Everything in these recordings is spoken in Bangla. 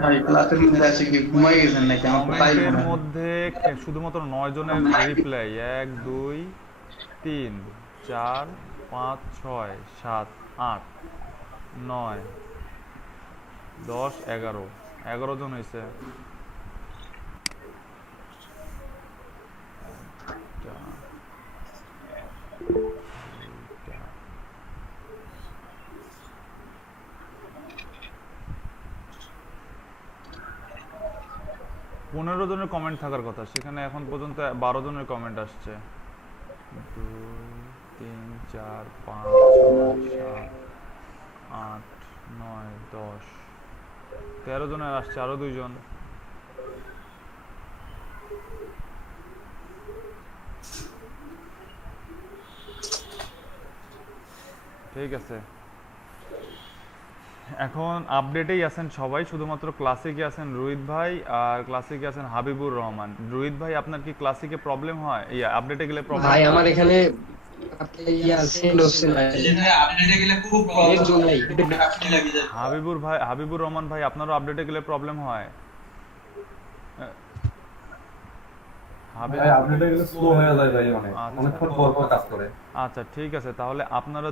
ভাই ক্লাসের মধ্যে আছে কি ঘুমাই গেছেন নাকি? আমার তো তাই কমেন্টের মনে হয়। মধ্যে শুধুমাত্র 9 জনের রিপ্লাই, 1 2 3 4 5 6 7 8 9 10 11 জন হয়েছে। একটা, দুইটা, 15 জনের কমেন্ট থাকার কথা, সেখানে এখন পর্যন্ত 12 জনের কমেন্ট আসছে। 2 3 4 5 6 7 8 9 10 13 জনের আসছে, আরো 2 জন। ঠিক আছে, এখন আপডেটেই আছেন সবাই, শুধুমাত্র ক্লাসিকে আছেন রোহিত ভাই, আর ক্লাসিকে আছেন হাবিবুর রহমান। রোহিত ভাই, আপনার কি ক্লাসিকে প্রবলেম হয়, ইয়া আপডেটে গেলে প্রবলেম ভাই হয়? আমার এখানে আপনি সেন্ড হচ্ছে না, নেট জল নাই। হাবিবুর রহমান ভাই, আপনারও আপডেটে গেলে প্রবলেম হয়? ভাই হাবিবুর, আপডেটে গেলে স্লো হয়ে যায় ভাই, অনেক আচ্ছা অনেকক্ষণ পর পর কাজ করে। আচ্ছা, ঠিক আছে, তাহলে আপনারা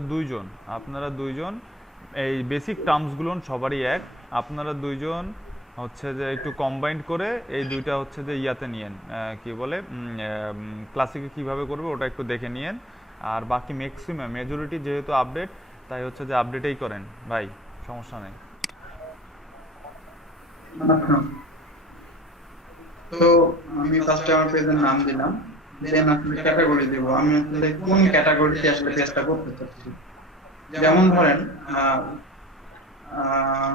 দুইজন এই বেসিক টার্মসগুলো সবারই এক। আপনারা দুইজন হচ্ছে যে একটু কম্বাইন্ড করে এই দুইটা হচ্ছে যে ইয়াতে নিয়েন, কি বলে, ক্লাসিকে কিভাবে করবে ওটা একটু দেখে নিয়েন। আর বাকি ম্যাক্সিমাম মেজরিটি যেহেতু আপডেট, তাই হচ্ছে যে আপডেটেই করেন ভাই, সমস্যা নেই। আচ্ছা, তো আমি ফার্স্টে আমার পেজের নাম দিলাম, দেন আসলে ক্যাটাগরি দেবো। আমি আসলে কোন ক্যাটাগরিতে আসলে পেজটা করতে চাচ্ছি। যেমন ধরেন আহ, আহ,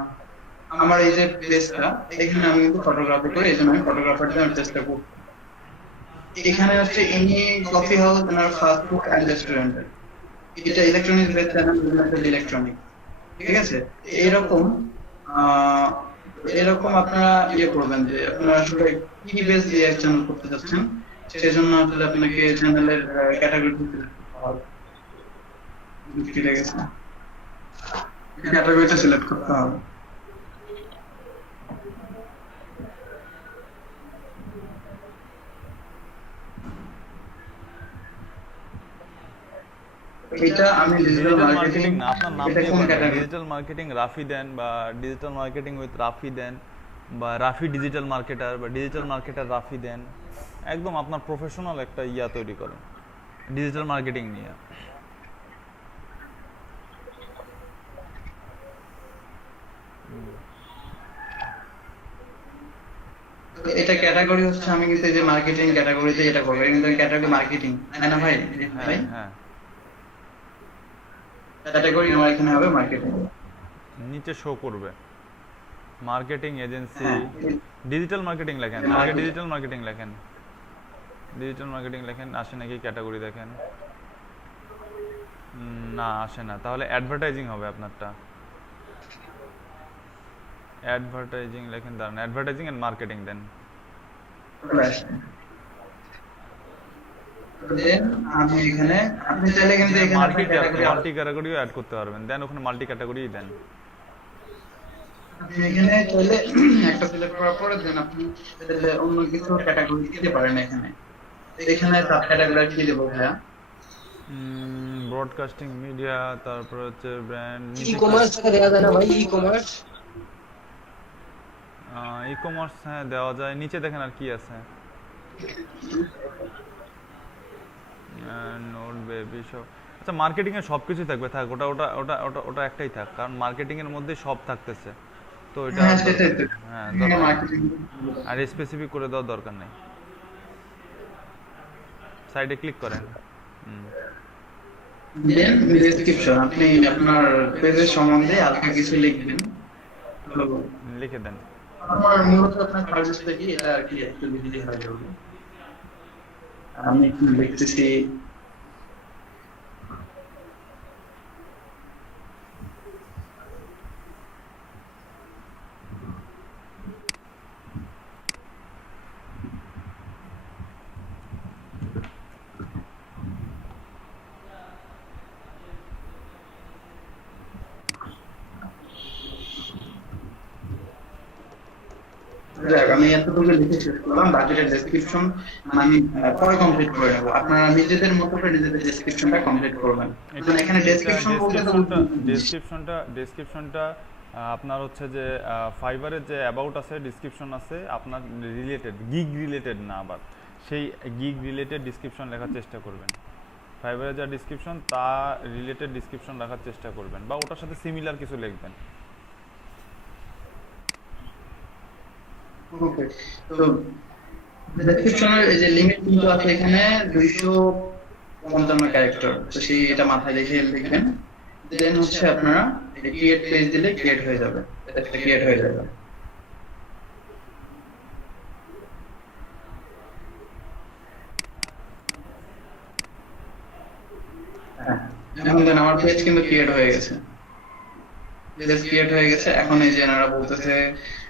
আমার এই যে পেজটা, এখানে আমি কিন্তু ফটোগ্রাফি করি, এই জন্য আমি ফটোগ্রাফারদের আমি চেষ্টা করছি। এখানে হচ্ছে এনি কফি হাউস আর ফাস্ট ফুড অ্যান্ড রেস্টুরেন্ট, এটা ইলেকট্রনিক্স বেস চ্যানেল, ইলেকট্রনিক, ঠিক আছে। এরকম আহ এরকম আপনারা ইয়ে করবেন যে আপনারা আসলে কি বেস দিয়ে চ্যানেল করতে চাচ্ছেন, সেজন্য আসলে আপনাকে চ্যানেলের ক্যাটাগরি সিলেক্ট গেছে, ক্যাটাগরিটা সিলেক্ট করতে হবে। এটা আমি ডিজিটাল ডিজিটাল মার্কেটিং, মার্কেটিং না, আপনার নাম এটা দিয়ে কোন করবেন, ক্যাটাগরি? ডিজিটাল মার্কেটিং রাফি দেন, বা ডিজিটাল মার্কেটিং উইথ রাফি দেন, বা রাফি ডিজিটাল মার্কেটার, বা ডিজিটাল মার্কেটার রাফি দেন। একদম আপনার প্রফেশনাল একটা ইয়া তৈরি করেন ডিজিটাল মার্কেটিং নিয়ে। এটা ক্যাটাগরি হচ্ছে, আমি কিন্তু এই যে মার্কেটিং ক্যাটাগরিতে এটা করবো, কিন্তু ক্যাটাগরি মার্কেটিং, তাই না ভাই? হ্যাঁ, ভাই হ্যাঁ, ক্যাটাগরি আমার এখানে হবে মার্কেটিং। নিচে শো করবে মার্কেটিং এজেন্সি। হ্যাঁ, ডিজিটাল মার্কেটিং লেখেন, আগে মার্কেটিং। ডিজিটাল মার্কেটিং লেখেন, ডিজিটাল মার্কেটিং লেখেন, আসে নাকি ক্যাটাগরি দেখেন। না, আসে না, তাহলে অ্যাডভার্টাইজিং হবে আপনারটা। অ্যাডভার্টাইজিং লেখেন, দাঁড়ান, অ্যাডভার্টাইজিং এন্ড মার্কেটিং দেন। দেন আমি এখানে, আপনি চাইলে কিন্তু এখানে আপনার ক্যাটাগরি, মাল্টি ক্যাটাগরিও অ্যাড করতে পারবেন, দেন ওখানে মাল্টি ক্যাটাগরি দেন। আপনি এখানে চাইলে একটা সিলেক্ট করার পরে দেন আপনি চাইলে অন্য কিছু ক্যাটাগরি দিতে পারেন এখানে। এখানে সাব ক্যাটাগরি কি দেবো ভাইয়া? ব্রডকাস্টিং মিডিয়া, তারপর হচ্ছে ব্র্যান্ড, ই নিচে কি কমার্স দেওয়া যায় না ভাই? ই কমার্স ই কমার্স, হ্যাঁ দেওয়া যায়, নিচে দেখেন আর কি আছে। নোট বেবি সব, আচ্ছা মার্কেটিং এ সব কিছুই থাকবে, থাক, ওটা ওটা ওটা ওটা ওটা একটাই থাক, কারণ মার্কেটিং এর মধ্যে সব থাকতেছে, তো এটা হ্যাঁ আর সেটাই দরকার তো, নেই, হ্যাঁ এখানে দরকার নেই, মার্কেটিং। আর স্পেসিফিক করে দেওয়ার দরকার নেই। সাইডে ক্লিক করেন। হুম, দেন ডেসক্রিপশন, আপনি আপনার পেজের সম্বন্ধে হালকা কিছু লিখবেন। তো লিখে দেন। আমার মূলত আপনার সার্ভিসটা কি, এটা আর কি একটু দিলেই হয়ে যাবে। আমি একটু লিখতেছি। যাক, আমি এতটুকু লিখে শেষ করলাম, বাকিটা ডেসক্রিপশন আমি পরে কমপ্লিট করে নেবো। আপনারা নিজেদের মতো করে নিজেদের ডেসক্রিপশনটা কমপ্লিট করবেন। এটা এখানে এটা ডেসক্রিপশন বলতে তো ডেসক্রিপশনটা আপনার হচ্ছে যে ফাইবারের যে অ্যাবাউট আছে ডিসক্রিপশন আছে আপনার রিলেটেড গিগ রিলেটেড না, আবার সেই গিগ রিলেটেড ডিসক্রিপশন লেখার চেষ্টা করবেন। ফাইবারের যা ডিসক্রিপশন তা রিলেটেড ডিসক্রিপশন রাখার চেষ্টা করবেন, বা ওটার সাথে সিমিলার কিছু লিখবেন। ওকে, তো ডেসক্রিপশনের এই যে লিমিট কিন্তু আছে এখানে 255 ক্যারেক্টার, তো সেই এটা মাথায় রেখে লিখবেন। দেন হচ্ছে আপনারা ক্রিয়েট পেজ দিলে ক্রিয়েট হয়ে যাবে, এটা ক্রিয়েট হয়ে যাবে। হ্যাঁ, এখন দেন আমার পেজ কিন্তু ক্রিয়েট হয়ে গেছে, পেজ ক্রিয়েট হয়ে গেছে। এখন এই যে এনারা বলতেছে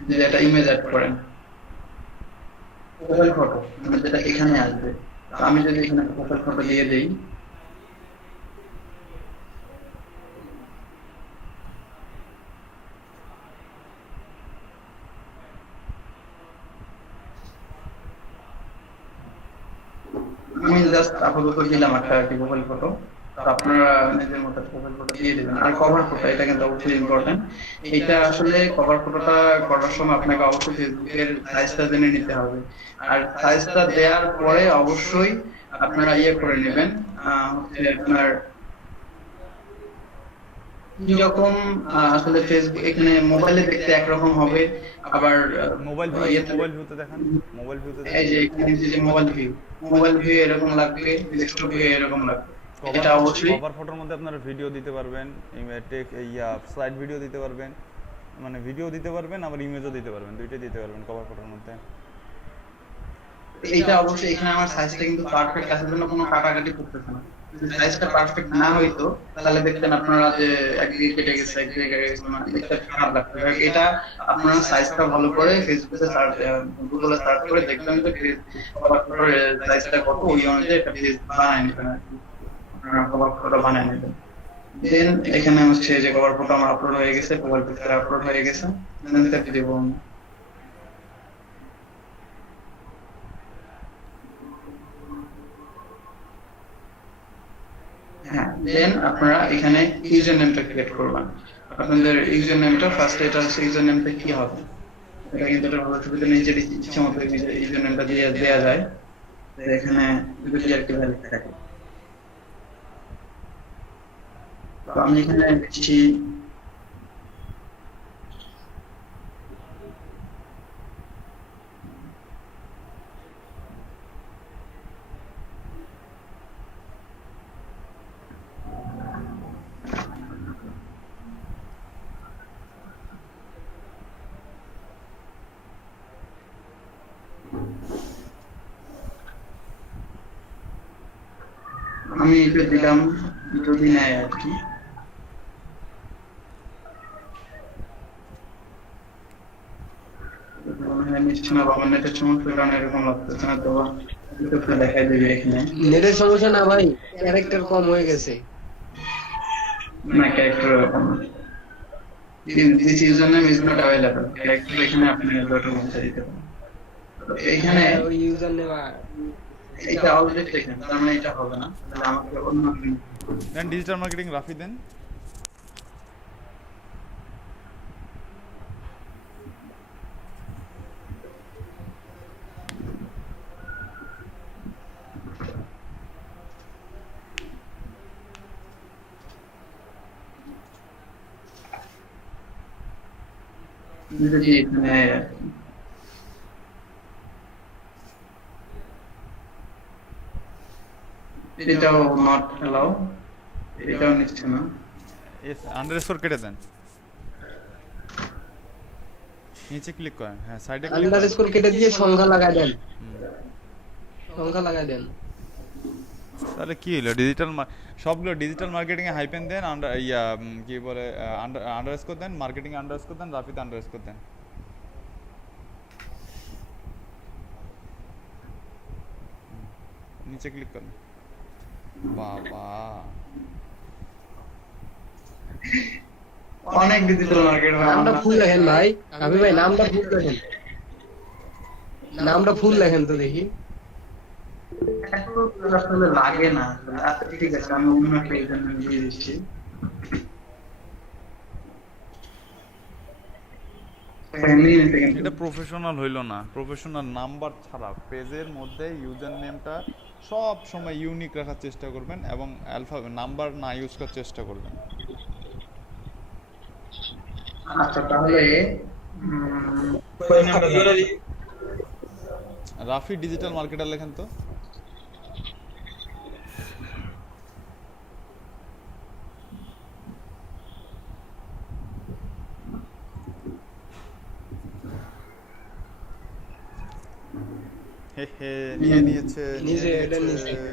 যে একটা ইমেজ অ্যাড করেন, প্রোফাইল ফটো মানে যেটা এখানে আসবে। তো আমি যদি এখানে প্রোফাইল ফটো দিয়ে দেই, আমি জাস্ট আপাতত দিলাম একটা প্রোফাইল ফটো। তো আপনারা নিজের মতো প্রোফাইল ফটো দিয়ে দিবেন। আর কভার ফটো, এটা কিন্তু অবশ্যই ইম্পর্টেন্ট। এটা আসলে কভার ফটোটা করার সময় আপনাকে অবশ্যই ফেসবুকের সাইজটা জেনে নিতে হবে। আর সাইজটা দেওয়ার পরে অবশ্যই আপনারা ইয়ে করে নেবেন, হচ্ছে আপনার কিরকম আসলে ফেসবুক এখানে মোবাইলে দেখতে একরকম হবে, আবার মোবাইল ভিউতে দেখেন, এই যে এখানে যে মোবাইল ভিউ এরকম লাগবে, ডেস্কটপ ভিউ এরকম লাগবে। এটা অবশ্যই কভার ফটোর মধ্যে আপনারা ভিডিও দিতে পারবেন, স্লাইড ভিডিও দিতে পারবেন, মানে ভিডিও দিতে পারবেন আবার ইমেজও দিতে পারবেন, দুইটাই দিতে পারবেন কভার ফটোর মধ্যে। এইটা অবশ্যই এখানে আমার সাইজটা কিন্তু পারফেক্ট আছে, জন্য কোনো কাটাকাটি করতেছে না। যদি সাইজটা পারফেক্ট না হইতো তাহলে দেখতেন আপনারা যে একদিকে কেটে গেছে একদিকে কেটে গেছে, মানে এটা খারাপ লাগতো। এটা আপনারা সাইজটা ভালো করে ফেসবুকে সার্চ, গুগলে সার্চ করে দেখবেন যে সাইজটা কত, ওই অনুযায়ী একটা পেজ বানায় নেবেন আর কি। আপনারা কভার ফটো বানায় নেবেন। দেন এখানে হচ্ছে যে কভার ফটো আমার আপলোড হয়ে গেছে, কভার পিকচার আপলোড হয়ে গেছে। দেন সেটা দিব আমি। হ্যাঁ, দেন আপনারা এখানে ইউজার নেমটা ক্রিয়েট করবেন। আপনাদের ইউজার নেমটা ফার্স্ট, এটা হচ্ছে ইউজার নেমটা কি হবে, এটা কিন্তু এটা ভালো সুবিধা, নিজের ইচ্ছা মতো নিজের ইউজার নেমটা দিয়ে দেওয়া যায়। তো এখানে যদি একটা ভ্যালু থাকে, তো আমি এখানে দিচ্ছি আমি এটা দিলাম যদি নেয় আর কি। নেটের সমস্যার কারণে এরকম লাগতেছে না, তো দেখাই দেবে এখানে। নেটের সমস্যা না ভাই, ক্যারেক্টার কম হয়ে গেছে। না, ক্যারেক্টার এরকম this user name is not available, character এখানে আপনি ডট মুছে দিতে পারেন। তো এখানে ওই ইউজার নেম এটা অলরেডি দেখেন, তার মানে এটা হবে না, তাহলে আমাকে অন্য দেন ডিজিটাল মার্কেটিং রাফি দেন। যদি এখানে এটাও নট অ্যালাউ, এটাও নিচ্ছে না। আন্ডারস্কোর কেটে দেন, নিচে ক্লিক করেন, হ্যাঁ সাইডে ক্লিক করেন, আন্ডারস্কোর কেটে দিয়ে সংখ্যা লাগাই দেন, সংখ্যা লাগাই দেন। তাহলে কি হলো, ডিজিটাল সবগুলো ডিজিটাল মার্কেটিং এ হাইপেন দেন, কি বলে আন্ডারস্কোর দেন, মার্কেটিং আন্ডারস্কোর দেন, রাফিতে আন্ডারস্কোর দেন। নিচে ক্লিক করেন। বাবা অনেক ডিজিটাল মার্কেট, নামটা ভুল লেখেন ভাই, আমি ভাই নামটা ভুল লেখেন। নামটা ফুল লেখেন তো দেখি। এত আসলে লাগে না আসলে। আচ্ছা ঠিক আছে, আমি অন্য একটা ইউজার নেম দিয়ে দিচ্ছি। এটা প্রফেশনাল হইলো না। প্রফেশনাল নাম্বার ছাড়া পেজের মধ্যে ইউজার নেমটা সব সময় ইউনিক রাখার চেষ্টা করবেন এবং অ্যালফাবেট নাম্বার না ইউজ করার চেষ্টা করবেন। আচ্ছা তাহলে কয় নাম্বার দিই? রাফি ডিজিটাল মার্কেটার লেখেন তো। হে হে নিয়ে নিয়েছে, নিয়ে নিজে এটা নিয়েছে, নিজে।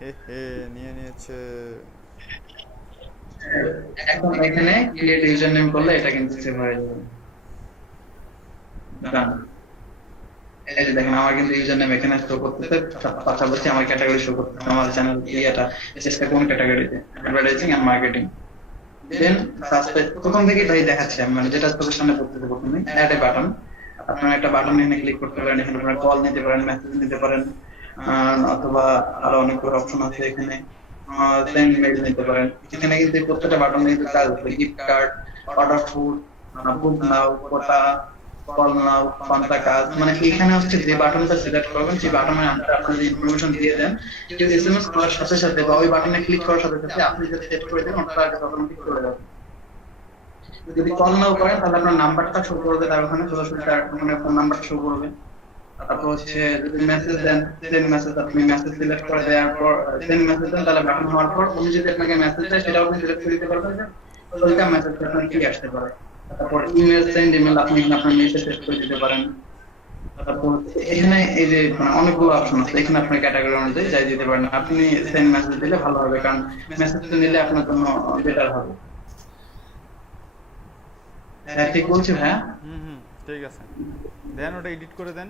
হে হে নিয়ে নিয়েছে। এখন এখানে ক্রিয়েট ইউজার নেম করলে এটা কিন্তু সেভ হয়ে যাবে। Done. এই যে দেখেন আমার কিন্তু ইউজার নেম এখানে শো করতেছে, পাশাপাশি আমার ক্যাটাগরি শো করতেছে, আমার চ্যানেল ইয়েটা চেষ্টা কোন ক্যাটাগরিতে, অ্যাডভার্টাইজিং এন্ড মার্কেটিং। দেন ফার্স্টে প্রথম থেকেই ভাই দেখাচ্ছি আমি, মানে যেটা চোখের সামনে পড়তেছে প্রথমে অ্যাড এ বাটন। আপনারা একটা বাটন এখানে ক্লিক করতে পারেন, এখানে আপনারা কল নিতে পারেন, মেসেজ নিতে পারেন, অথবা আরো অনেকগুলো অপশন আছে এখানে। সেন্ড মেইল নিতে পারেন। এখানে কিন্তু এই প্রত্যেকটা বাটন কিন্তু কাজ আছে, গিফট কার্ড, অর্ডার ফুড, বুক নাও, কোটা, কল নাও, পান্তা কাজ। মানে এখানে হচ্ছে যে বাটনটা সিলেক্ট করবেন সেই বাটনের আন্ডারে আপনি যে ইনফরমেশন দিয়ে দেন, কেউ এসএমএস করার সাথে সাথে বা ওই বাটনে ক্লিক করার সাথে সাথে আপনি যদি সেট করে দেন ওটা আগে অটোমেটিক করে যাবে। যদি কল নাও করেন তাহলে আপনার নাম্বারটা শো করবে, তার ওখানে সরাসরি তার মানে ফোন নাম্বারটা শো করবে। তারপর হচ্ছে যদি মেসেজ দেন, সেন্ড মেসেজ, আপনি মেসেজ সিলেক্ট করে দেওয়ার পর সেন্ড মেসেজ দেন, তাহলে বাটন হওয়ার পর উনি যদি আপনাকে মেসেজ দেয় সেটাও আপনি সিলেক্ট করে দিতে পারবেন যে ওইটা মেসেজটা আপনার কি আসতে পারে। তারপর ইমেল, সেন্ড ইমেল, আপনি এখানে আপনার মেসেজ সেট করে দিতে পারেন। তারপর এখানে এই যে মানে অনেকগুলো অপশন আছে, এখানে আপনার ক্যাটাগরি অনুযায়ী যাই দিতে পারেন। আপনি সেন্ড মেসেজ দিলে ভালো হবে, কারণ মেসেজটা নিলে আপনার জন্য বেটার হবে। হ্যাঁ ঠিক বলছি ভাইয়া? হুম, ঠিক আছে। দেন ওটা এডিট করে দেন।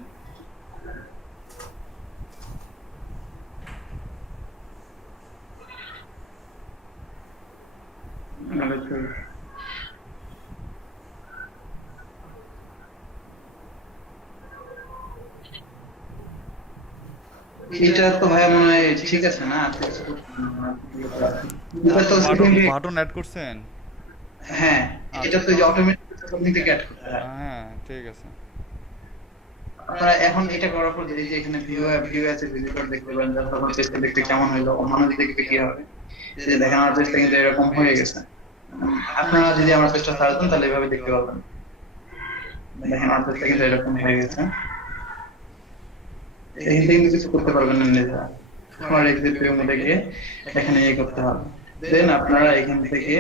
এটা তো ভাইয়া মনে হয় ঠিক আছে না? এটা তো বাটন অ্যাড করছেন? হ্যাঁ, এটা তো অটোমেটিক থেকে অ্যাড করতে হয়। হ্যাঁ ঠিক আছে। আপনারা এখন এটা করার পর এই যে এখানে ভিউ আছে, ভিজিটর দেখতে পারেন, তখন পেজটা দেখতে কেমন হলো, মানুষ দেখতে কি হবে। এই যে দেখেন আমার পেজটা কিন্তু এরকম হয়ে গেছে। আপনারা যদি আমার পেজটা সার্চ দেন তাহলে এইভাবে দেখতে পাবেন। দেখেন আমার পেজটা কিন্তু এরকম হয়ে গেছে। এখান থেকে কিছু করতে পারবেন না নিজেরা। আমার এক্সিট ভিউর মধ্যে গিয়ে এখানে ইয়ে করতে হবে। দেন আপনারা এখান থেকে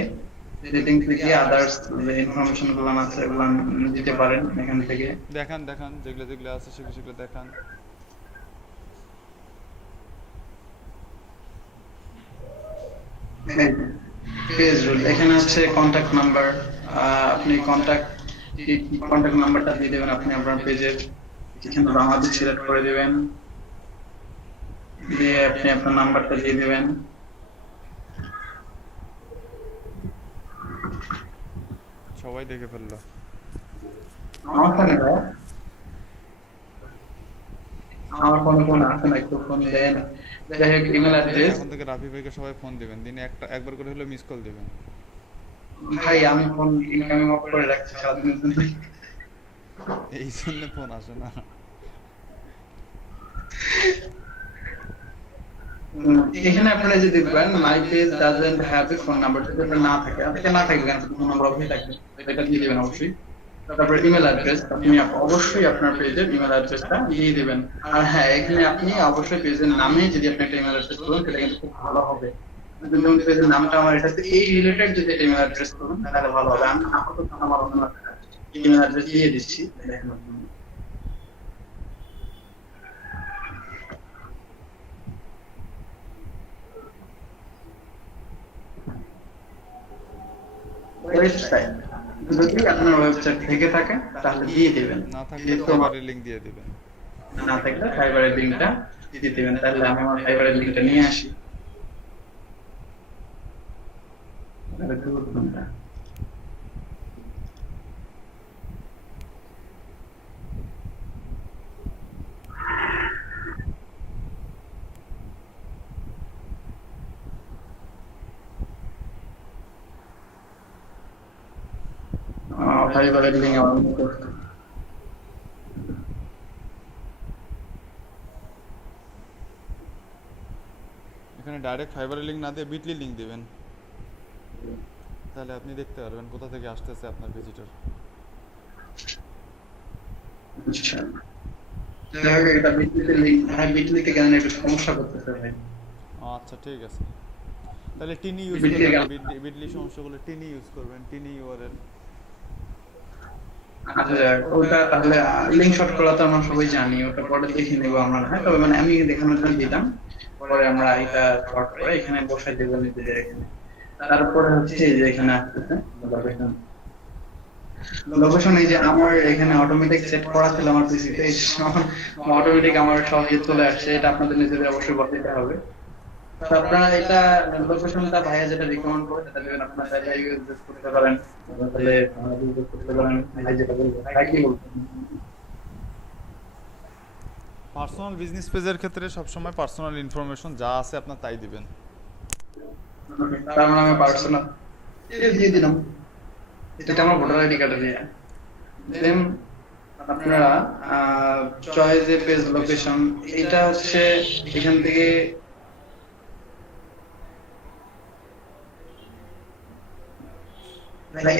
সেটিংস গিয়ে আদার্স যে ইনফরমেশন গুলো আছে এগুলো দিতে পারেন এখান থেকে। দেখান দেখান যেগুলো যেগুলো আছে সেগুলো সেগুলো দেখান। পেজ রুল এখানে হচ্ছে কন্টাক্ট নাম্বার, আপনি কন্টাক্ট নাম্বারটা দিয়ে দেবেন আপনি আপনার পেজের, এখানে বাংলাদেশ সিলেক্ট করে দিবেন, দিয়ে আপনি আপনার নাম্বারটা দিয়ে দিবেন। সবাই দেখে ফেললো। আমার ফোনে ভাই, আমার ফোনে ফোন আসে না, একটু ফোন দেন। যাই হোক ইমেল অ্যাড্রেস। এখন থেকে রাফি ভাইকে সবাই ফোন দিবেন, দিনে একবার করে হলেও মিস কল দিবেন। ভাই আমি ফোন ইনকামিং অফ করে রাখছি সারাদিনের জন্য। এই জন্য ফোন আসে না। এখানে আপনারা যদি দেখবেন my page doesn't have a phone number, যদি আপনার না থাকে, আপনাকে না থাকবে কেন, ফোন নাম্বার অবশ্যই থাকবে, এটা দিয়ে দিবেন অবশ্যই। তারপর ইমেল অ্যাড্রেস, আপনি অবশ্যই আপনার পেজের ইমেল অ্যাড্রেসটা দিয়ে দিবেন। আর হ্যাঁ এখানে আপনি অবশ্যই পেজের নামে যদি আপনি একটা ইমেল অ্যাড্রেস করুন সেটা কিন্তু খুব ভালো হবে। যেমন পেজের নামটা আমার এটাতে এই রিলেটেড যদি একটা ইমেল অ্যাড্রেস করুন তাহলে ভালো হবে। আমি আপাতত আমার অন্য একটা ইমেল অ্যাড্রেস দিয়ে দিচ্ছি, দেখেন আপনি। ওয়েবসাইট যদি আপনার ওয়েবসাইট থেকে থাকে তাহলে দিয়ে দিবেন, না থাকলে যেহেতু আমার ফাইবারের লিংক দিয়ে দিবেন। না থাকলে ফাইবারের লিংকটা দিয়ে দিবেন। তাহলে আমি আমার ফাইবারের লিংকটা নিয়ে আসি। ফাইবারের লিঙ্ক আমার মতো এখানে ডাইরেক্ট ফাইবারের লিঙ্ক না দিয়ে বিটলি লিঙ্ক দিবেন, তাহলে আপনি দেখতে পারবেন কোথা থেকে আসতেছে আপনার ভিজিটর। আচ্ছা যাই হোক, এটা বিটলিতে লিঙ্ক, হ্যাঁ বিটলিতে কেন একটু সমস্যা করতেছে ভাই। আচ্ছা ঠিক আছে, তাহলে টিনি ইউজ বিটলি করবেন, গেল- বিটলি সমস্যা করলে টিনি ইউজ করবেন, টিনি ইউআরএল। আচ্ছা যাই হোক, ওটা তাহলে লিঙ্ক শর্ট করা তো আমরা সবাই জানি, ওটা পরে দেখে নেবো আমরা। হ্যাঁ তবে মানে আমি দেখানোর জন্য দিলাম, পরে আমরা এটা শর্ট করে এখানে বসাই দেবো নিজেদের এখানে। তারপরে হচ্ছে এই যে এখানে আসতেছে লোকেশন। লোকেশন এই যে আমার এখানে অটোমেটিক সেট করা ছিল আমার পিসিতে, এই অটোমেটিক আমার সব ইয়ে চলে আসছে। এটা আপনাদের নিজেদের অবশ্যই বসাইতে হবে। তো আপনারা এটা লোকেশনটা ভাইয়া যেটা রিকমেন্ড করে সেটা দেবেন, আপনারা চাইলে ইউজ করতে পারেন, তাহলে ইউজ করতে পারেন। ভাই যেটা বলবো, ভাই কি বলবেন? পার্সোনাল বিজনেস পেজের ক্ষেত্রে সবসময় পার্সোনাল ইনফরমেশন যা আছে আপনার তাই দিবেন। তার মানে আমি পার্সোনাল দিয়ে দিলাম, এটা আমার ভোটার আইডি কার্ডে দিয়ে। দেন আপনারা চয়েস এ পেজ লোকেশন, এটা হচ্ছে এখান থেকে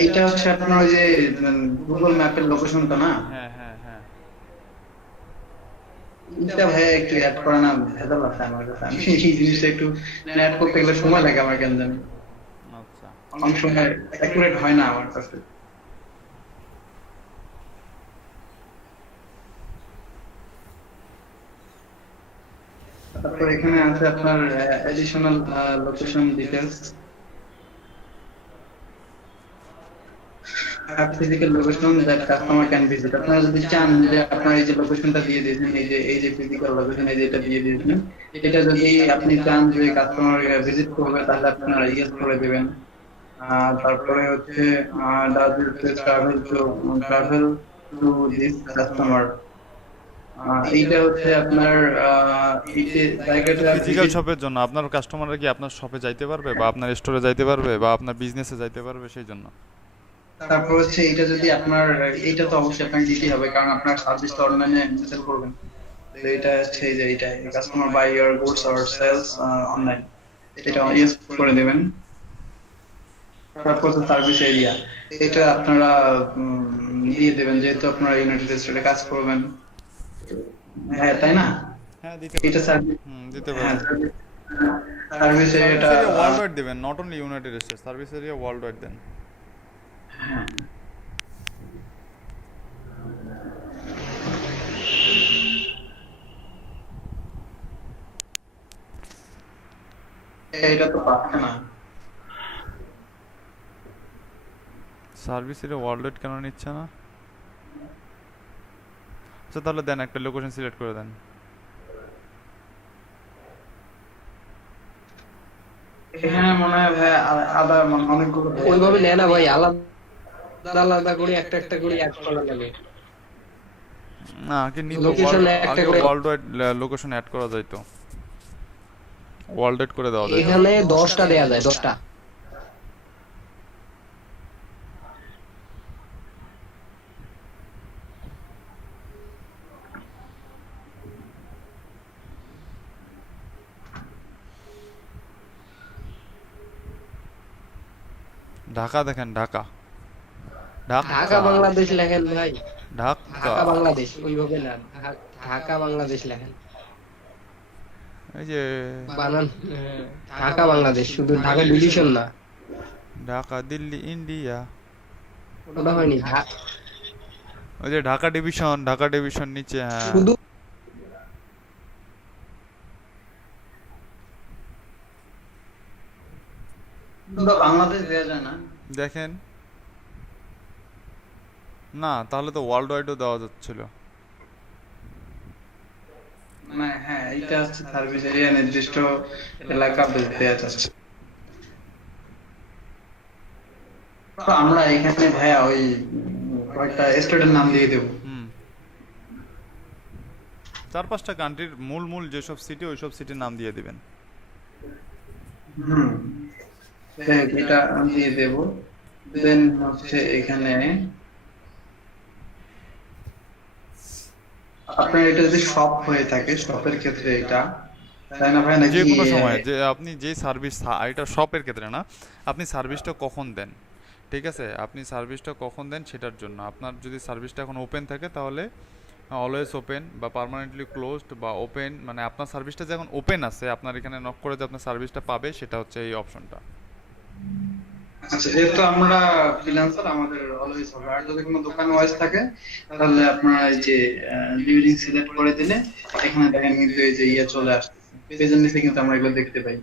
এটা হচ্ছে আপনার ওই যে গুগল ম্যাপের লোকেশনটা না, হ্যাঁ হ্যাঁ হ্যাঁ, এটা ভাই একটু অ্যাড করা না ভেজাল আছে আমার কাছে। আমি এই জিনিসটা একটু অ্যাড করতে গেলে সময় লাগে আমার, কেন জানি আচ্ছা অনেক সময় অ্যাকুরেট হয় না আমার কাছে। তারপর এখানে আছে আপনার additional location details, physical location that customer can visit. আপনারা যদি চান যে আপনার এই যে লোকেশনটা দিয়ে দিয়েছেন, এই যে ফিজিক্যাল লোকেশন এই যে এটা দিয়ে দিয়েছেন, এটা যদি আপনি চান যে কাস্টমার ভিজিট করবে তাহলে আপনারা ইয়েস করে দিবেন। তারপরে হচ্ছে does it travel to this customer, এইটা হচ্ছে আপনার এই যে জায়গাটা ফিজিক্যাল শপের জন্য আপনার কাস্টমাররা কি আপনার শপে যাইতে পারবে বা আপনার স্টোরে যাইতে পারবে বা আপনার বিজনেসে যাইতে পারবে, সেই জন্য। তারপর হচ্ছে এটা যদি আপনার, এইটা তো অবশ্যই আপনাকে দিতে হবে কারণ আপনার সার্ভিস তো অনলাইনে সেল করবেন। তো এটা হচ্ছে এই যে এটা customer buy your goods or sales online, এটা ইয়েস করে দেবেন। তারপর হচ্ছে সার্ভিস এরিয়া, এটা আপনারা দিয়ে দেবেন যেহেতু আপনারা ইউনাইটেড স্টেটে কাজ করবেন। হ্যাঁ তাই না, হ্যাঁ দিতে এটা পারেন, সার্ভিস, দিতে হ্যাঁ পারেন। সার্ভিস এরিয়াটা ওয়ার্ল্ড ওয়াইড দিবেন, not only United States, service area world wide দেন। এটা তো পাচ্ছে না। সার্ভিস এরিয়া ওয়ার্ল্ড ওয়াইড কেন নিচ্ছে না? আচ্ছা তাহলে দেন, একটা লোকেশন সিলেক্ট করে দেন। এখানে মনে হয় ভাই আদা অনেকগুলো ওইভাবে নেয় না ভাই, আলাদা আলাদা করে একটা একটা করে অ্যাড করা লাগে। না আগে নিত, Location একটা করে- ওয়ার্ল্ড ওয়াইড লোকেশন অ্যাড করা যায় তো, ওয়ার্ল্ড ওয়াইড করে দেওয়া যায়। এখানে 10টা দেয়া যায়, 10টা। ঢাকা দেখেন, ঢাকা ঢাকা বাংলাদেশ লেখেন ভাই, ঢাকা ঢাকা বাংলাদেশ ওইভাবে না, ঢাকা বাংলাদেশ লেখেন, এই যে বানান ঢাকা বাংলাদেশ, শুধু ঢাকা ডিভিশন না, ঢাকা দিল্লি ইন্ডিয়া, ওটা হয়নি, ওই যে ঢাকা ডিভিশন নিচে, হ্যাঁ শুধু বাংলাদেশ দেওয়া যায় না। দেখেন না, তাহলে তো ওয়ার্ল্ড ওয়াইডও দেওয়া যাচ্ছিল। না হ্যাঁ এইটা হচ্ছে সার্ভিস এরিয়া নির্দিষ্ট এলাকা দেওয়া যাচ্ছে। তো আমরা এখানে ভাইয়া ওই কয়েকটা স্টেটের নাম দিয়ে দেবো। 4-5টা কান্ট্রির মূল যেসব সিটি, ওইসব সিটির নাম দিয়ে দিবেন। এটা আমি দিয়ে দেবো। দেন হচ্ছে এখানে আপনার এটা যদি শপ হয়ে থাকে, শপের ক্ষেত্রে এটা, তাই না ভাই? যে নাকি কোনো সময় যে আপনি যে সার্ভিস, এটা শপের ক্ষেত্রে না, আপনি সার্ভিসটা কখন দেন, ঠিক আছে, আপনি সার্ভিসটা কখন দেন সেটার জন্য। আপনার যদি সার্ভিসটা এখন ওপেন থাকে তাহলে অলওয়েজ ওপেন, বা পার্মানেন্টলি ক্লোজড, বা ওপেন, মানে আপনার সার্ভিসটা যখন ওপেন আছে, আপনার এখানে নক করে যে আপনার সার্ভিসটা পাবে, সেটা হচ্ছে এই অপশনটা। আচ্ছা, যেহেতু আমরা ফ্রিল্যান্সার, আমাদের অলওয়েজ হবে। আর যদি কোনো দোকান ওয়াইজ থাকে, তাহলে আপনারা এই যে বিল্ডিং সিলেক্ট করে দিলে এখানে দেখেন কিন্তু এই যে ইয়ে চলে আসতেছে, পেজের নিচে কিন্তু আমরা এগুলো দেখতে পাই।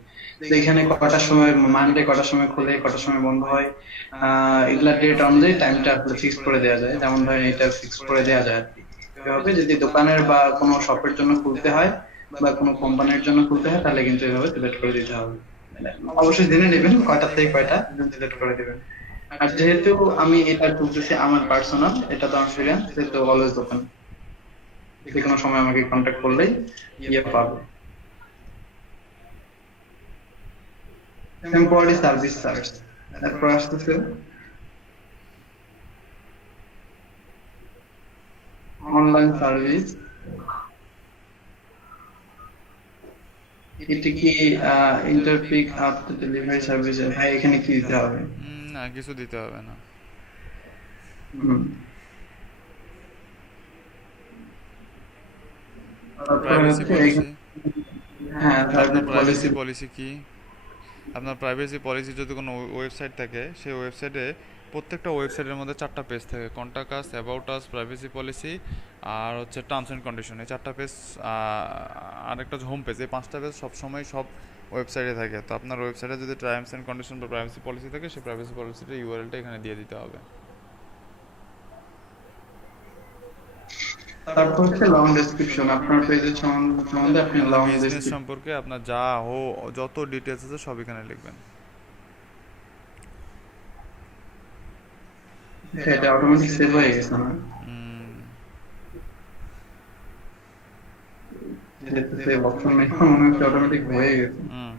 তো এখানে কটার সময় মানডে, কটার সময় খোলে, কটার সময় বন্ধ হয়, এগুলা ডেট অনুযায়ী টাইমটা আসলে ফিক্স করে দেওয়া যায়। যেমন ধরেন এটা ফিক্স করে দেওয়া যায় আর কি। এভাবে যদি দোকানের বা কোনো শপের জন্য খুলতে হয় বা কোনো কোম্পানির জন্য খুলতে হয়, তাহলে কিন্তু এভাবে সিলেক্ট করে দিতে হবে। অবশ্যই জেনে নেবেন কয়টা থেকে কয়টা সিলেক্ট করে দিবেন। আর যেহেতু আমি এটা খুলতেছি আমার পার্সোনাল, এটা তো আমার ফ্রিল্যান্স, সেহেতু অলওয়েজ ওপেন, যে কোনো সময় আমাকে কন্ট্যাক্ট করলেই ইয়ে পাবে। টেম্পোরারি সার্ভিস চার্জ, তারপর আসতেছে অনলাইন সার্ভিস। এটা কি ইন্টারপিক আপ ডেলিভারি সার্ভিস? ভাই এখানে কি দিতে হবে? না, কিছু দিতে হবে না। হুম। তারপর প্রাইভেসি হচ্ছে পলিসি, হ্যাঁ, আপনার সার্ভিস প্রাইভেসি পলিসি। পলিসি কি? আপনার প্রাইভেসি পলিসি যদি কোনো ওয়েবসাইট থাকে, সেই ওয়েবসাইটে, প্রত্যেকটা ওয়েবসাইটের মধ্যে 4টা পেজ থাকে: contact us, about us, privacy policy, আর হচ্ছে টার্মস অ্যান্ড কন্ডিশন। এই 4টা পেজ, আরেকটা হচ্ছে হোম পেজ। এই 5টা পেজ সবসময় সব ওয়েবসাইটে থাকে। তো আপনার ওয়েবসাইটে যদি টার্মস অ্যান্ড কন্ডিশন বা প্রাইভেসি পলিসি থাকে, সেই প্রাইভেসি পলিসিটা ইউআরএলটা এখানে দিয়ে দিতে হবে। তারপর হচ্ছে লং ডেসক্রিপশন, আপনার পেজের সম্বন্ধে আপনি আপনার লং বিজনেস ডেসক্রিপশন। সম্পর্কে আপনার যা যত ডিটেলস আছে সব এখানে লিখবেন। এটা অটোমেটিক সেভ হয়ে গেছে না? উম, যেহেতু সেভ অপশন নেই, মনে হচ্ছে অটোমেটিক হয়ে গেছে। হুম।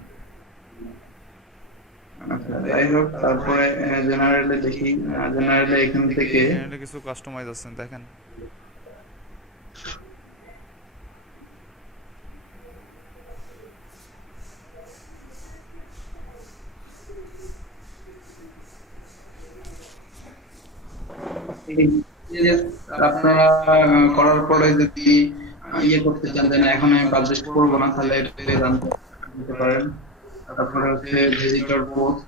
আচ্ছা, যাই হোক, তারপরে জেনারেলে দেখি। জেনারেলে এখান থেকে এখানে কিছু কাস্টমাইজ আছে দেখেন। এই যে আপনারা করার পরে যদি ইয়ে করতে চান যে না এখন আমি পাবলিশ করবো না, তাহলে এটা জানতে দিতে পারেন। তারপরে হচ্ছে visitor post,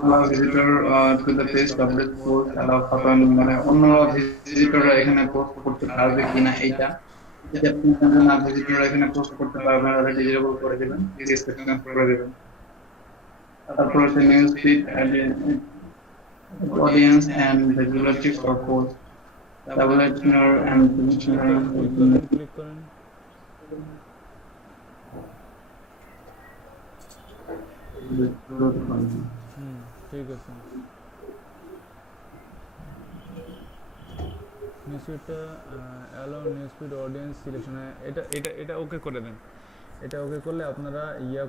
allow visitor to the page, public post, allow pattern, মানে অন্য ভিজিটররা এখানে পোস্ট করতে পারবে কিনা, এইটা যদি আপনি জানেন না ভিজিটররা এখানে পোস্ট করতে পারবে না, তাহলে ডিসেবল করে দিবেন, রেস্ট্রিকশন করে দিবেন। তারপর হচ্ছে news feed, audience and visibility for post, double listener and listener. Click করেন। হুম, ঠিক আছে। নিউজফিডটা অ্যালাউ নিউজফিড অডিয়েন্স সিলেকশনে এটা এটা এটা ওকে করে দেন। এটা ওকে করলে আপনারা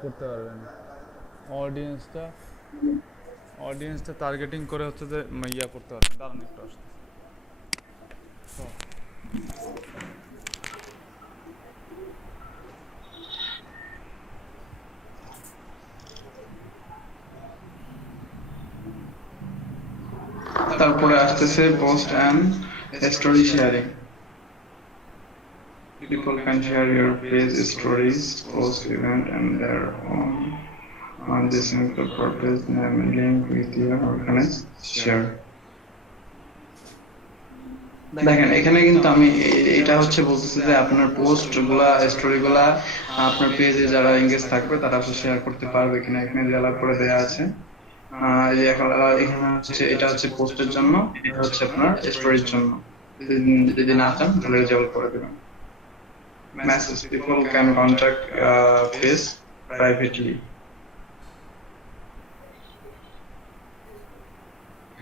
করতে পারবেন। অডিয়েন্সটা অডিয়েন্সটা টার্গেটিং করে হচ্ছে যে করতে পারবেন। দাঁড়ান একটু আসতে। তারপরে আসতেছে post and story sharing. People can share your page stories, post event and their own on this single purpose name and link with your organized share. দেখেন এখানে কিন্তু আমি এটা হচ্ছে বলতেছি যে আপনার পোস্ট গুলা, স্টোরি গুলা আপনার পেজে যারা এঙ্গেজ থাকবে তারা শেয়ার করতে পারবে কিনা, এখানে অ্যালাউ করে দেওয়া আছে। এখানে হচ্ছে এটা হচ্ছে পোস্টের জন্য, এটা হচ্ছে আপনার স্টোরির জন্য। যদি না চান তাহলে রিজেবল করে দেবেন। Message, people can contact page privately.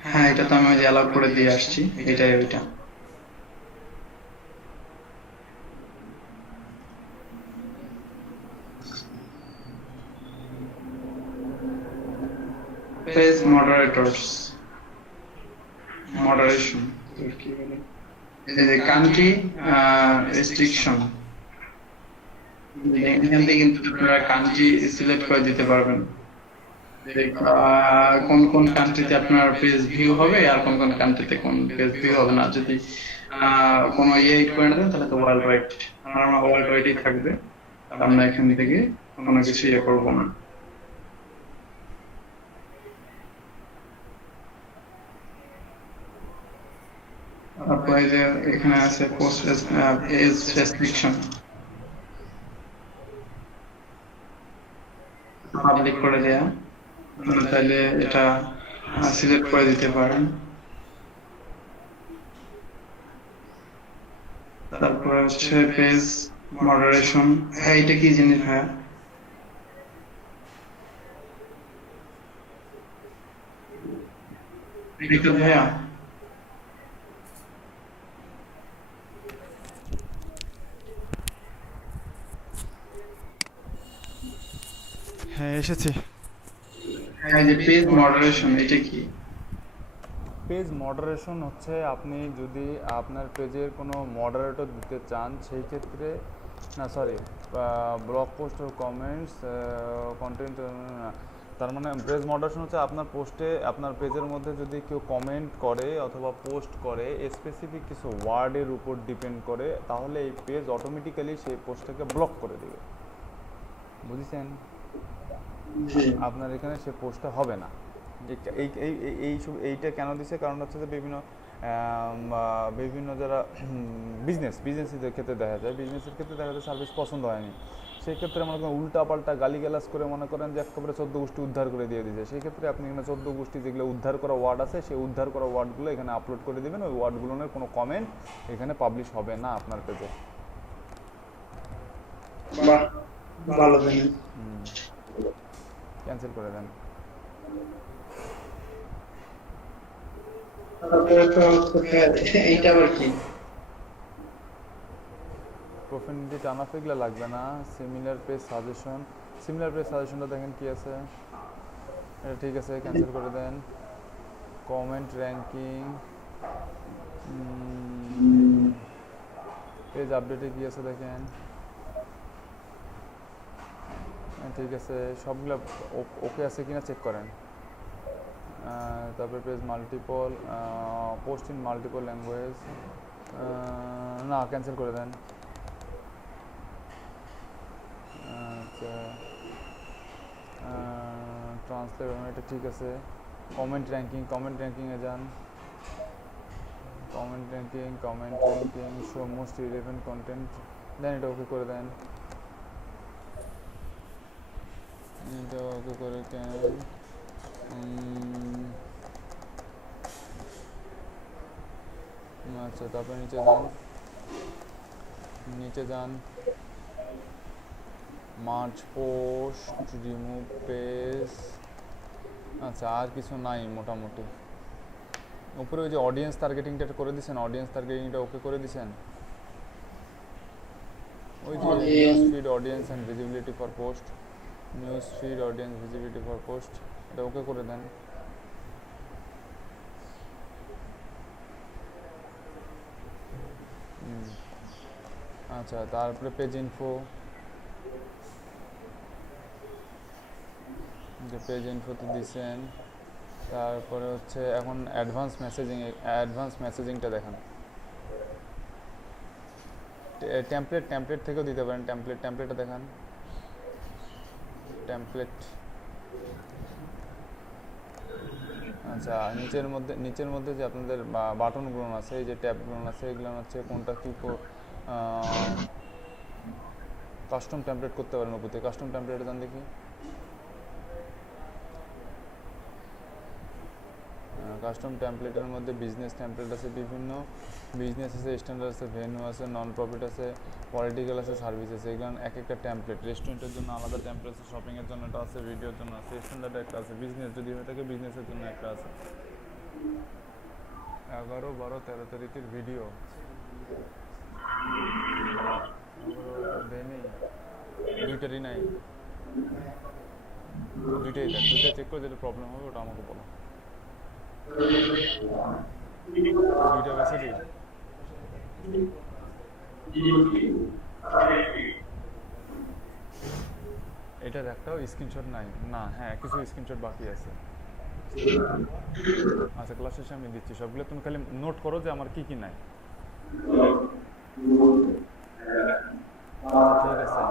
হ্যাঁ, এটা তো আমি অ্যালাউ করে দিয়ে আসছি, এটাই ওইটা। পেজ মডারেটরস, মডারেশন কি বলে, এই যে কান্ট্রি রেস্ট্রিকশন, এখান থেকে কিন্তু আপনারা কান্ট্রি সিলেক্ট করে দিতে পারবেন যে, কোন কোন কান্ট্রিতে আপনার পেজ ভিউ হবে আর কোন কোন কান্ট্রিতে কোন পেজ ভিউ হবে না। যদি কোনো ইয়ে করে না দেন তাহলে তো ওয়ার্ল্ড ওয়াইড, আমরা ওয়ার্ল্ড ওয়াইডই থাকবে, আমরা এখান থেকে কোনো কিছু ইয়ে করবো না। তারপরে যে এখানে আছে পোস্ট এজ রেস্ট্রিকশন, পাবলিক করে দেয়া, তাহলে এটা সিলেক্ট করে দিতে পারেন। তারপরে হচ্ছে পেজ মডারেশন, হ্যাঁ এটা কি জিনিস ভাইয়া? ভাইয়া হ্যাঁ এসেছি। হ্যাঁ যে পেজ মডারেশন এটা কি? পেজ মডারেশন হচ্ছে আপনি যদি আপনার পেজের কোনো মডারেটর দিতে চান সেই ক্ষেত্রে, না সরি, ব্লগ পোস্ট ও কমেন্টস কন্টেন্ট, তার মানে পেজ মডারেশন হচ্ছে আপনার পোস্টে, আপনার পেজের মধ্যে যদি কেউ কমেন্ট করে অথবা পোস্ট করে স্পেসিফিক কিছু ওয়ার্ডের উপর ডিপেন্ড করে, তাহলে এই পেজ অটোমেটিক্যালি সেই পোস্টটাকে ব্লক করে দেবে। বুঝেছেন? আপনার এখানে সে পোস্টটা হবে না। এইটা কেন দিছে? কারণ হচ্ছে যে বিভিন্ন যারা বিজনেসের ক্ষেত্রে দেখা যায়, সার্ভিস পছন্দ হয়নি, সেই ক্ষেত্রে মনে করেন উল্টাপাল্টা গালিগালাজ করে মনে করেন যে একেবারে 14 গোষ্ঠী উদ্ধার করে দিয়ে দিয়েছে। সেই ক্ষেত্রে আপনি এখানে 14 গোষ্ঠী যেগুলো উদ্ধার করা ওয়ার্ড আছে সেই উদ্ধার করা ওয়ার্ডগুলো এখানে আপলোড করে দেবেন। ওই ওয়ার্ডগুলোর কোনো কমেন্ট এখানে পাবলিশ হবে না আপনার পেজে। ভালো জিনিস। ক্যান্সেল করে দেন। এইটা আবার কি? প্রোফাইলটি টার্ন অফ এগুলো লাগবে না। সিমিলার পেজ সাজেশনটা দেখেন কি আছে, এটা ঠিক আছে, ক্যান্সেল করে দেন। কমেন্ট র্যাঙ্কিং, পেজ আপডেটে কি আছে দেখেন, ঠিক আছে, সবগুলো ওকে আছে কিনা চেক করেন। তারপরে page multiple, post in multiple language, না ক্যান্সেল করে দেন। আচ্ছা, ট্রান্সলেট এটা ঠিক আছে। কমেন্ট র্যাঙ্কিংয়ে যান। Comment ranking show most relevant content, then এটা ওকে করে দেন। এটা ওকে করে আচ্ছা, তারপরে নিচে যান, মার্চ পোস্ট, রিমুভ পেজ, আচ্ছা আর কিছু নাই মোটামুটি। উপরে ওই যে অডিয়েন্স টার্গেটিংটা করে দিয়েছেন, ওকে করে দিয়েছেন। ওই যে news feed audience and visibility for post, এটা ওকে করে দেন। আচ্ছা, তারপরে পেজ ইনফো, যে পেজ ইনফোতে দিচ্ছেন। তারপরে হচ্ছে এখন অ্যাডভান্স মেসেজিংটা দেখান। টেমপ্লেট থেকেও দিতে পারেন। টেমপ্লেটটা দেখান। আচ্ছা, নিচের মধ্যে যে আপনাদের বাটনগুলো আছে, এই যে ট্যাবগুলো আছে, এগুলো হচ্ছে কোনটা কি কাস্টম টেমপ্লেট করতে পারেন। উপর থেকে কাস্টম টেমপ্লেটে যান দেখি। কাস্টম টেমপ্লেটের মধ্যে বিজনেস টেমপ্লেট আছে, বিভিন্ন বিজনেস আছে, স্ট্যান্ডার্ড আছে, ভেন্যু আছে, নন প্রফিট আছে, পলিটিক্যাল আছে, সার্ভিস আছে। এগুলো এক একটা টেমপ্লেট। রেস্টুরেন্টের জন্য আলাদা টেমপ্লেট আছে, শপিংয়ের জন্য একটা আছে, ভিডিওর জন্য আছে, স্ট্যান্ডার্ড একটা আছে, বিজনেস যদি হয়ে থাকে বিজনেসের জন্য একটা আছে। 11, 12, 13 তারিখের ভিডিও দেয়নি, দুইটারই নাই, দুইটাই দেখ, দুইটা চেক করে যেটা প্রবলেম হবে ওটা আমাকে বলো। দুইটা বেসিটি এটার একটাও স্ক্রিনশট নাই না, হ্যাঁ কিছু স্ক্রিনশট বাকি আছে। আচ্ছা ক্লাস শেষে আমি দিচ্ছি সবগুলো, তুমি খালি নোট করো যে আমার কি কি নাই। ঠিক আছে।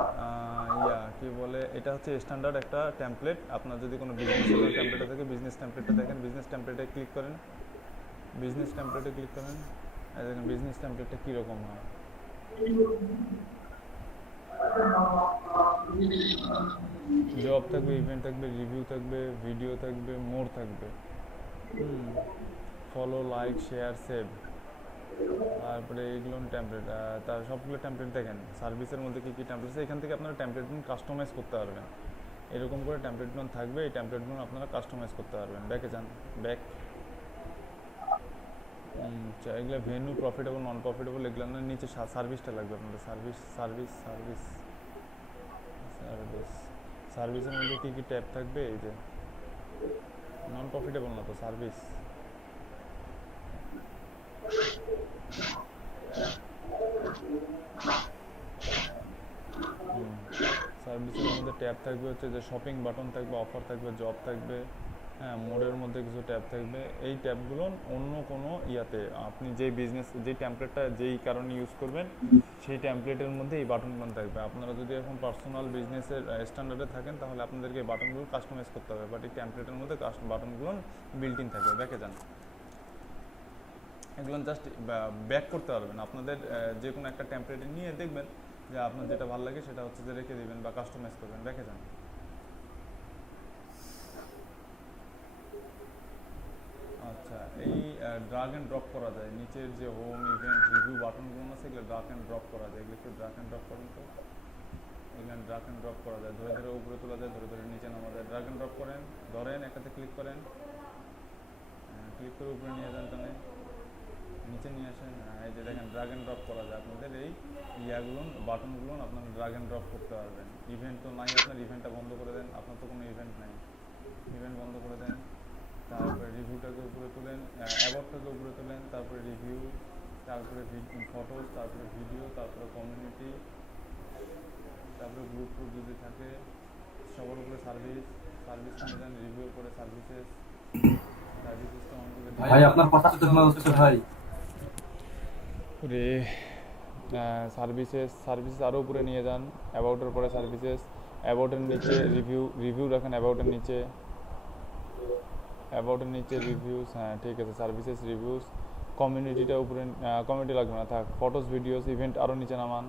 কি বলে, এটা হচ্ছে স্ট্যান্ডার্ড একটা টেমপ্লেট। আপনার যদি কোনো বিজনেস টেমপ্লেটে থাকে, বিজনেস টেমপ্লেটটা দেখেন, বিজনেস টেমপ্লেটে ক্লিক করেন, বিজনেস টেমপ্লেটে ক্লিক করেন, এই দেখেন বিজনেস টেমপ্লেটটা কীরকম হয়। জব থাকবে, ইভেন্ট থাকবে, রিভিউ থাকবে, ভিডিও থাকবে, মোর থাকবে, ফলো, লাইক, শেয়ার, সেভ, তারপরে এইগুলো টেমপ্লেট। তার সবগুলো টেমপ্লেট দেখেন সার্ভিসের মধ্যে কী কী টেমপ্লেট আছে। এখান থেকে আপনারা টেমপ্লেটগুলো কাস্টমাইজ করতে পারবেন। এরকম করে টেমপ্লেটগুলো থাকবে, এই টেমপ্লেটগুলো আপনারা কাস্টমাইজ করতে পারবেন। ব্যাকে যান, ব্যাক। এগুলো ভেন্যু, প্রফিটেবল, নন প্রফিটেবল, এগুলো না নিচে সার্ভিসটা লাগবে আপনাদের। সার্ভিস সার্ভিস সার্ভিস সার্ভিস সার্ভিসের মধ্যে কী কী ট্যাব থাকবে, এই যে নন প্রফিটেবল না তো, সার্ভিস। সার্ভিসের মধ্যে ট্যাব থাকবে হচ্ছে যে শপিং বাটন থাকবে, অফার থাকবে, জব থাকবে, হ্যাঁ মোডের মধ্যে কিছু ট্যাব থাকবে। এই ট্যাবগুলো অন্য কোনো ইয়াতে আপনি যেই বিজনেস, যেই টেমপ্লেটটা যেই কারণে ইউজ করবেন সেই টেমপ্লেটের মধ্যে এই বাটনগুলো থাকবে। আপনারা যদি এখন পার্সোনাল বিজনেসের স্ট্যান্ডার্ডে থাকেন তাহলে আপনাদেরকে এই বাটনগুলো কাস্টমাইজ করতে হবে, বাট এই টেমপ্লেটের মধ্যে বাটনগুলো বিল্ট ইন থাকবে। ব্যাকে যান, এগুলো জাস্ট ব্যাক করতে পারবেন। আপনাদের যে কোনো একটা টেমপ্লেটে নিয়ে দেখবেন যে আপনার যেটা ভালো লাগে সেটা হচ্ছে যে রেখে দিবেন বা কাস্টমাইজ করবেন। ব্যাকে যান। আচ্ছা, এই ড্রাগ অ্যান্ড ড্রপ করা যায়, নিচের যে হোম, ইভেন্ট, রিভিউ বাটনগুলো আছে এগুলো ড্রাগ অ্যান্ড ড্রপ করা যায়। এগুলো একটু ড্রাগ অ্যান্ড ড্রপ করুন তো। এগুলো ড্রাগ অ্যান্ড ড্রপ করা যায়, ধরে ধরে উপরে তোলা যায়, ধরে ধরে নিচে নামা যায়। ড্রাগ অ্যান্ড ড্রপ করেন, ধরেন একটাতে ক্লিক করেন, ক্লিক করে উপরে নিয়ে যান, টানে নিচে নিয়ে আসেন। এই যে দেখেন ড্রাগ অ্যান্ড ড্রপ করা যায়। আপনাদের এই ইয়াগুলো, বাটনগুলো আপনারা ড্রাগ অ্যান্ড ড্রপ করতে পারবেন। ইভেন্ট তো নাই আপনার, ইভেন্টটা বন্ধ করে দেন, আপনার তো কোনো ইভেন্ট নাই, ইভেন্ট বন্ধ করে দেন। তারপরে রিভিউটাকে উপরে তোলেন, অ্যাবাউটটাকে উপরে তোলেন, তারপরে রিভিউ, তারপরে ফটোস, তারপরে ভিডিও, তারপরে কমিউনিটি, তারপরে গ্রুপ ট্রুপ যদি থাকে সবার উপরে সার্ভিস, সার্ভিস নিয়ে যান, রিভিউ করে সার্ভিসেস, সার্ভিসেসটা অন করে দিন। ভাই আপনার কথা তো শোনা যাচ্ছে ভাই। রে সার্ভিসেস, সার্ভিসেস আরও উপরে নিয়ে যান, অ্যাবাউটের পরে সার্ভিসেস, অ্যাবাউটের নিচে রিভিউ, রিভিউ রাখেন অ্যাবাউটের নিচে, অ্যাবাউটের নিচে রিভিউস, হ্যাঁ ঠিক আছে, সার্ভিসেস, রিভিউস, কমিউনিটিটা উপরে, কমিউনিটি লাগবে না, থাক, ফটোস, ভিডিওস, ইভেন্ট আরও নিচে নামান।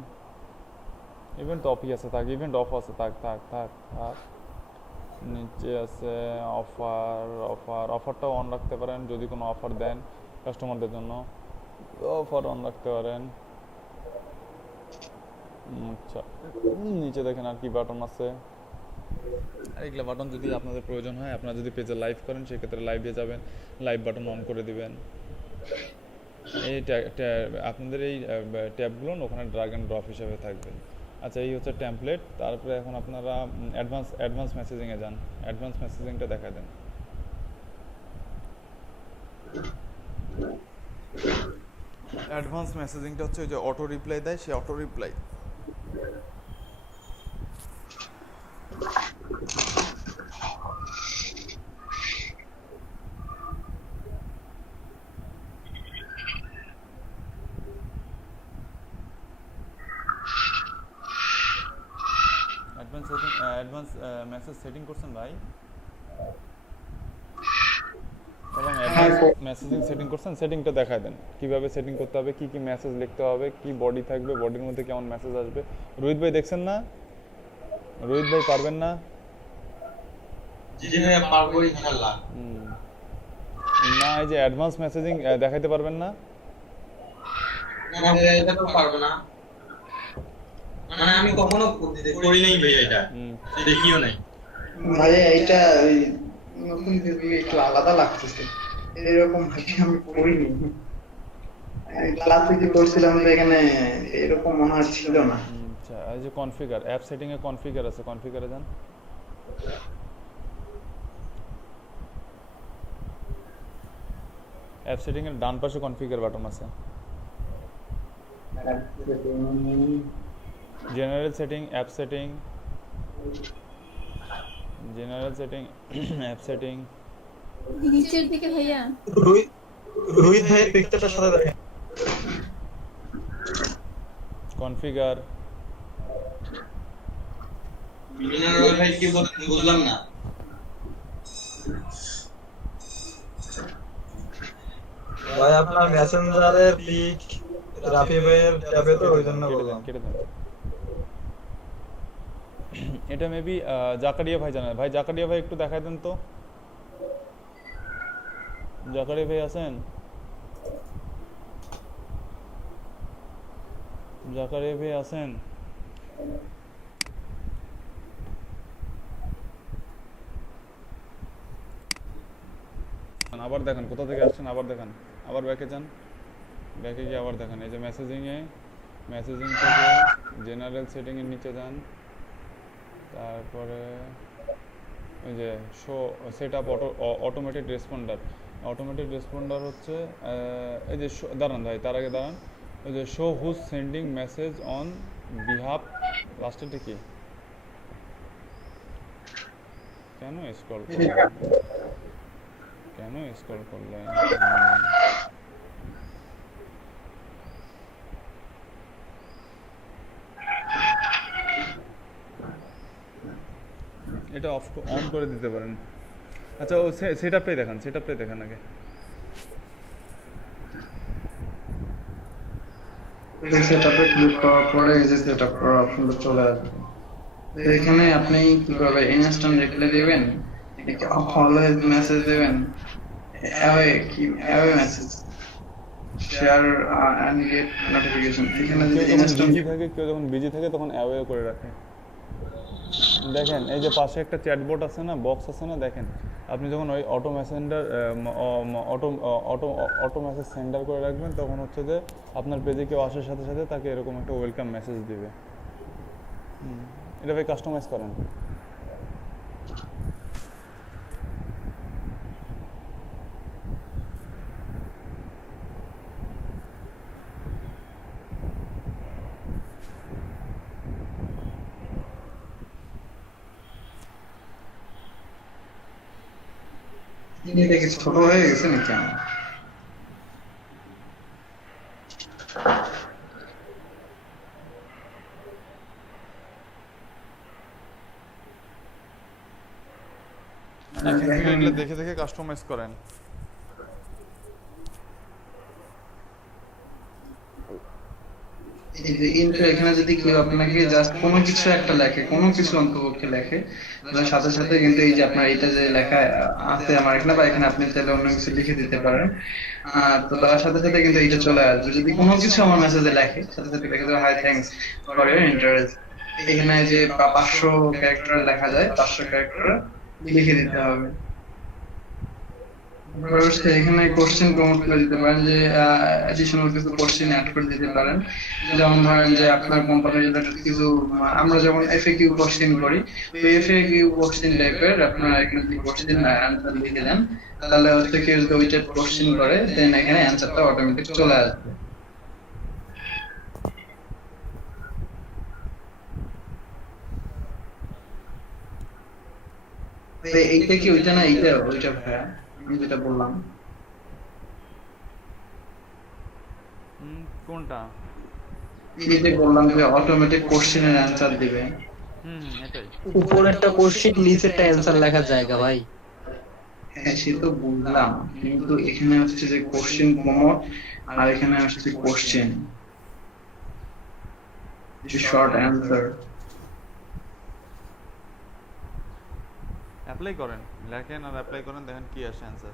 ইভেন্ট অফই আছে, থাক, ইভেন্ট অফ আছে, থাক থাক থাক থাক। নিচে আছে অফার, অফার, অফারটাও অন রাখতে পারেন যদি কোনো অফার দেন কাস্টমারদের জন্য, অফার অন রাখতে পারেন। আচ্ছা, নিচে দেখেন আর কি বাটন আছে। আর এগুলো বাটন যদি আপনাদের প্রয়োজন হয়, আপনারা যদি পেজে লাইভ করেন সেক্ষেত্রে লাইভে যাবেন, লাইভ বাটন অন করে দিবেন। এই আপনাদের এই ট্যাবগুলো ওখানে ড্রাগ অ্যান্ড ড্রপ হিসেবে থাকবে। আচ্ছা, এই হচ্ছে টেমপ্লেট। তারপরে এখন আপনারা অ্যাডভান্স মেসেজিংয়ে যান, অ্যাডভান্স মেসেজিংটা দেখা দেন। অ্যাডভান্স মেসেজিংটা হচ্ছে ওই যে অটো রিপ্লাই দেয়, সে auto reply. Advance message setting করছেন ভাই? বললাম অ্যাডভান্স মেসেজিং সেটিং করছেন, সেটিংটা দেখায় দেন কীভাবে সেটিং করতে হবে, কী কী মেসেজ লিখতে হবে, কী বডি থাকবে, বডির মধ্যে কেমন মেসেজ আসবে। রোহিত ভাই দেখছেন না? রোহিত ভাই পারবেন না? না, এই যে অ্যাডভান্স মেসেজিং দেখাইতে পারবেন না? মানে আমি কখনো করি নাই ভাই, এটা দেখিও নাই ভাই। এটা নতুন একটু আলাদা লাগতেছে, এরকম আমি করিনি। ক্লাসে যে করছিলাম এখানে এরকম মনে হয় ছিল না। আচ্ছা, এই যে কনফিগার, অ্যাপ সেটিংয়ে কনফিগার আছে, কনফিগারে যান। অ্যাপ সেটিংয়ের ডান পাশে কনফিগার বাটন আছে। General setting, app setting, general setting, app setting, নিচের দিকে ভাইয়া। রোহিত রোহিত ভাইয়ের পিকচারটা সাথে দেখেন। কনফিগার, ভাই কি বুঝলাম না। ভাই আপনার মেসেঞ্জারের পিক রাফি ভাইয়ের ট্যাবে তো ওই জন্য বললাম। কেটে দেন। এটা মেবি জাকারিয়া ভাই জানেন। ভাই জাকারিয়া ভাই একটু দেখাই দেন তো। জাকারিয়া ভাই আছেন? জাকারিয়া ভাই আছেন? আবার দেখেন কোথা থেকে আসছেন, আবার দেখেন, আবার ব্যাকে যান, ব্যাকে গিয়ে আবার দেখেন। এই যে মেসেজিংয়ে, মেসেজিং থেকে জেনারেল সেটিংয়ের নিচে যান, তারপরে এই যে show set up automated responder. Automated responder হচ্ছে এই যে দাঁড়ান ভাই, তার আগে দাঁড়ান। ওই যে show who's sending message on behalf, লাস্টেরটা কি? কেন স্ক্রল করলেন? কেন স্ক্রল করলেন? এটা অন করে দিতে পারেন। আচ্ছা, ও সেটআপটাই দেখান, সেটআপটাই দেখান আগে। সেটআপে ক্লিক করার পরে এই যে সেটআপ করার অপশনটা চলে আসবে। তো এখানে আপনি কি করবেন, ইনস্ট্যান্ট রিপ্লাই দিবেন, অলওয়েজ মেসেজ দিবেন, away message, share and get notification. এখানে কেউ যদি যখন ইনস্ট্যান্ট বিজি থাকে, কেউ যখন বিজি থাকে তখন অ্যাওয়ে করে রাখে। দেখেন এই যে পাশে একটা চ্যাটবট আছে না, বক্স আছে না, দেখেন আপনি যখন ওই auto Messenger auto message sender করে রাখবেন, তখন হচ্ছে যে আপনার পেজে কেউ আসার সাথে সাথে তাকে এরকম একটা ওয়েলকাম মেসেজ দিবে। এটা ভাই কাস্টমাইজ করেন। এটা কি ছোট হয়ে গেছে নাকি আমার? এগুলো দেখে দেখে কাস্টমাইজ করেন। এই যে ইন্ট্রো, এখানে যদি কেউ আপনাকে জাস্ট কোনো কিছু একটা লেখে, কোনো কিছু অন্তপক্ষে লেখে, তাহলে সাথে সাথে কিন্তু এই যে আপনার এটা যে লেখা আছে আমার এখানে, বা এখানে আপনি চাইলে অন্য কিছু লিখে দিতে পারেন। তো তার সাথে সাথে কিন্তু এইটা চলে আসবে। যদি কোনো কিছু আমার মেসেজে লেখে, সাথে সাথে লেখে দেবে hi thanks for your interest. এখানে যে 500 ক্যারেক্টার লেখা যায়, 500 ক্যারেক্টার লিখে দিতে হবে। এখানে কোশ্চেন প্রমোট করে দিতে পারেন, যে অ্যাডিশনাল কিছু কোশ্চেন অ্যাড করে দিতে পারেন। যেমন ধরেন যে আপনার কোম্পানি রিলেটেড কিছু, আমরা যেমন এফএকিউ কোশ্চেন করি, ওই এফএকিউ কোশ্চেন টাইপের আপনার এখানে যদি কোশ্চেন অ্যান্সার লিখে দেন, তাহলে হচ্ছে কেউ যদি ওই টাইপ কোশ্চেন করে, দেন এখানে অ্যান্সারটা অটোমেটিক চলে আসবে। এইটা কি ওইটা না, এইটা ওইটা ভাইয়া আমি যেটা বললাম। কোনটা? এই যে বললাম যে অটোমেটিক কোশ্চেনের অ্যান্সার দিবে। এটাই। উপরেরটা কোশ্চেন, নিচেরটা অ্যানসার লেখার জায়গা ভাই। হ্যাঁ সে তো বুঝলাম, কিন্তু এখানে হচ্ছে যে কোশ্চেন প্রমোট, আর এখানে হচ্ছে কোশ্চেন শর্ট অ্যান্সার। অ্যাপ্লাই করেন, লেখেন আর অ্যাপ্লাই করেন, দেখেন কি আসে অ্যান্সার।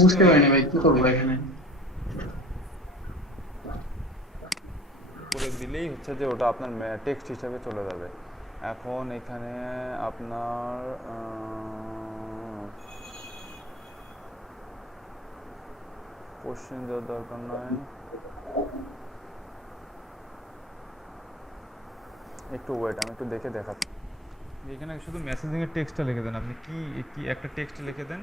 বুঝতে পারিনি ভাই, কি করবো এখানে? করে দিলেই হচ্ছে যে ওটা আপনার টেক্সট হিসেবে চলে যাবে। এখন এখানে আপনার কোশ্চেন দেওয়ার দরকার নয়, একটু ওয়েট, আমি একটু দেখে দেখাচ্ছি। এখানে শুধু মেসেজিং এর টেক্সটটা লিখে দেন, আপনি কি কি একটা টেক্সট লিখে দেন।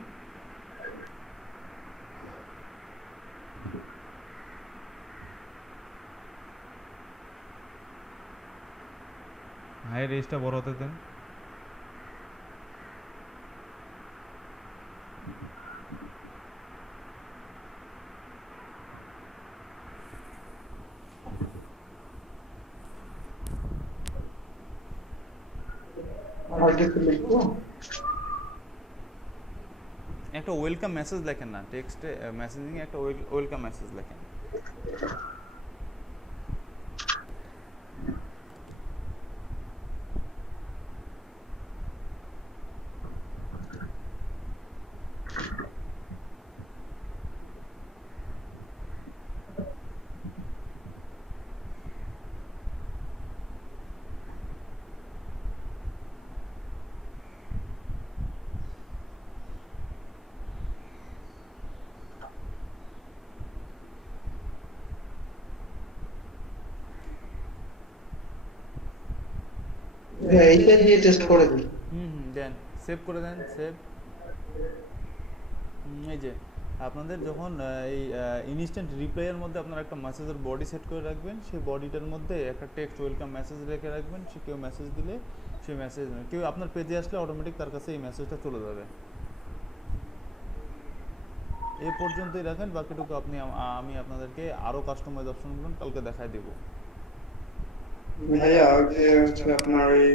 হাই রেজটা বড় হতে দেন। আর কিছু লিখবো? একটা ওয়েলকাম মেসেজ লেখেন না, টেক্সটে মেসেজিং এ একটা ওয়েলকাম মেসেজ লেখেন। এইটা দিয়ে টেস্ট করে দিই। দেন সেভ করে দেন, সেভ। এই যে আপনাদের যখন এই ইনস্ট্যান্ট রিপ্লাইয়ের মধ্যে আপনারা একটা মেসেজের বডি সেট করে রাখবেন, সেই বডিটার মধ্যে একটা টেক্সট ওয়েলকাম মেসেজ রেখে রাখবেন। সে কেউ মেসেজ দিলে সেই মেসেজ, কেউ আপনার পেজে আসলে অটোমেটিক তার কাছে এই মেসেজটা চলে যাবে। এই পর্যন্তই রাখেন, বাকিটুকু আমি আপনাদেরকে আরও কাস্টমাইজ অপশনগুলো কালকে দেখাই দেবো। ভাইয়া, ওই যে হচ্ছে আপনার ওই